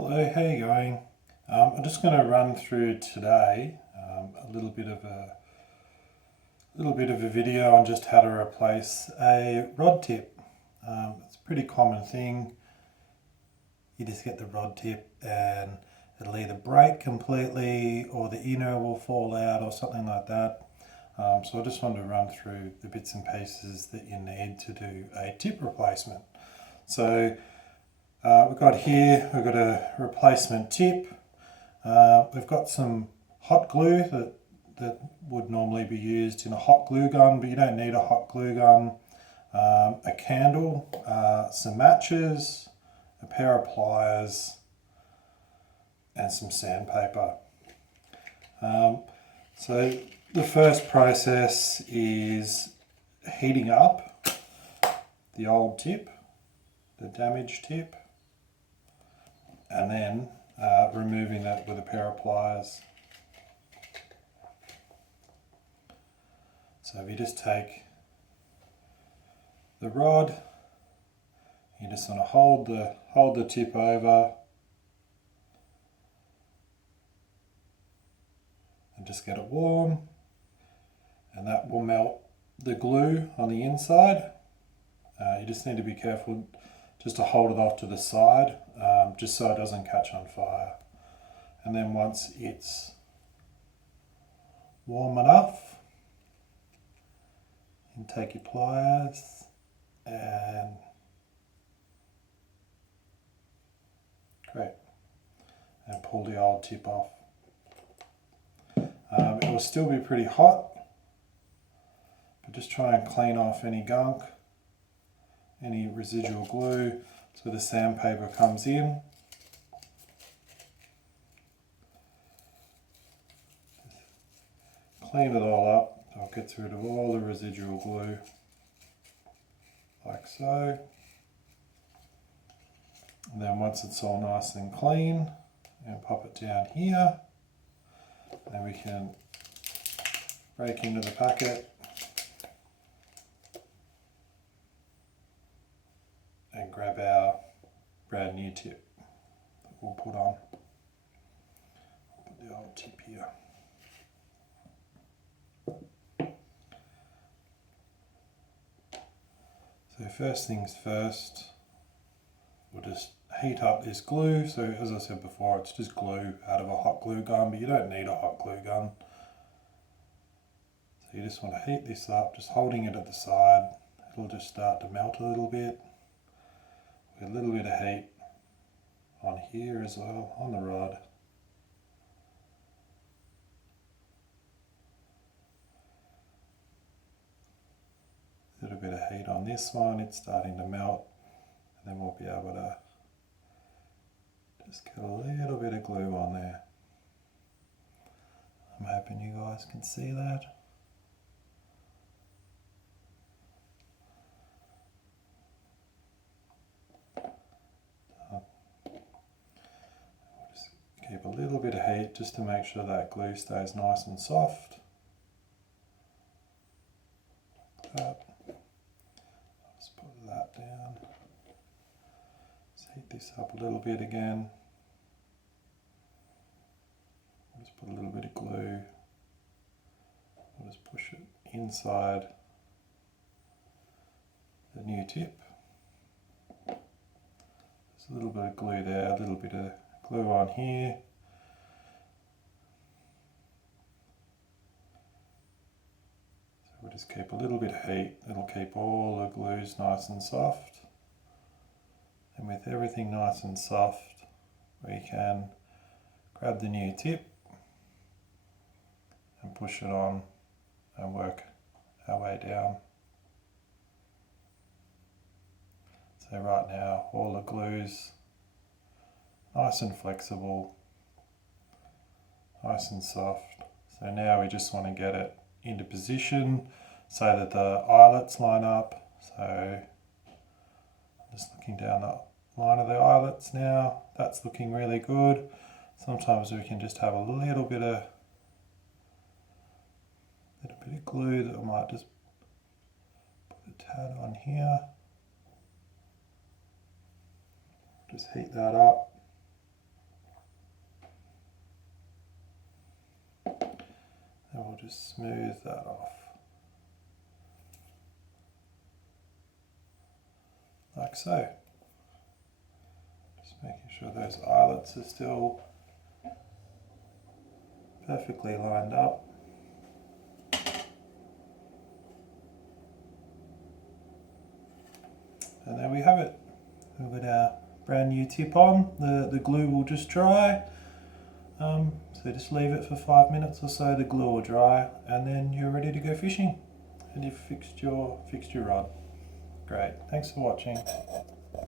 Hello, how are you going? I'm just going to run through today a little bit of a video on just how to replace a rod tip. It's a pretty common thing. You just get the rod tip and it'll either break completely or the inner will fall out or something like that. So I just wanted to run through the bits and pieces that you need to do a tip replacement. So we've got a replacement tip. We've got some hot glue that would normally be used in a hot glue gun, but you don't need a hot glue gun. A candle, some matches, a pair of pliers, and some sandpaper. So the first process is heating up the old tip, the damaged tip, and then removing that with a pair of pliers. So if you just take the rod, you just want to hold the tip over and just get it warm, and that will melt the glue on the inside. You just need to be careful just to hold it off to the side, just so it doesn't catch on fire. And then once it's warm enough, you can take your pliers and pull the old tip off. It will still be pretty hot, but just try and clean off any gunk, any residual glue, so the sandpaper comes in. Clean it all up, I'll get rid of all the residual glue, like so. And then once it's all nice and clean, and pop it down here, and we can break into the packet and grab our brand new tip that we'll put on. Put the old tip here. So first things first, we'll just heat up this glue. So as I said before, it's just glue out of a hot glue gun, but you don't need a hot glue gun. So you just want to heat this up, just holding it at the side. It'll just start to melt a little bit. With a little bit of heat on here as well, on the rod. A little bit of heat on this one, it's starting to melt, and then we'll be able to just get a little bit of glue on there. I'm hoping you guys can see that. Just keep a little bit of heat just to make sure that glue stays nice and soft. Like that. Just put that down. Just heat this up a little bit again. Just put a little bit of glue. I'll just push it inside the new tip. There's a little bit of glue there, a little bit of glue on here. So we'll just keep a little bit of heat. It'll keep all the glues nice and soft. And with everything nice and soft, we can grab the new tip and push it on and work our way down. So right now all the glue's nice and flexible, nice and soft. So now we just want to get it into position so that the eyelets line up. So I'm just looking down the line of the eyelets now. That's looking really good. Sometimes we can just have a little bit of glue that I might just put a tad on here. Just heat that up. and we'll just smooth that off. Like so. Just making sure those eyelets are still perfectly lined up. And there we have it. We've got our brand new tip on. The glue will just dry. So just leave it for 5 minutes or so, the glue will dry, and then you're ready to go fishing. And you've fixed your rod. Great, thanks for watching.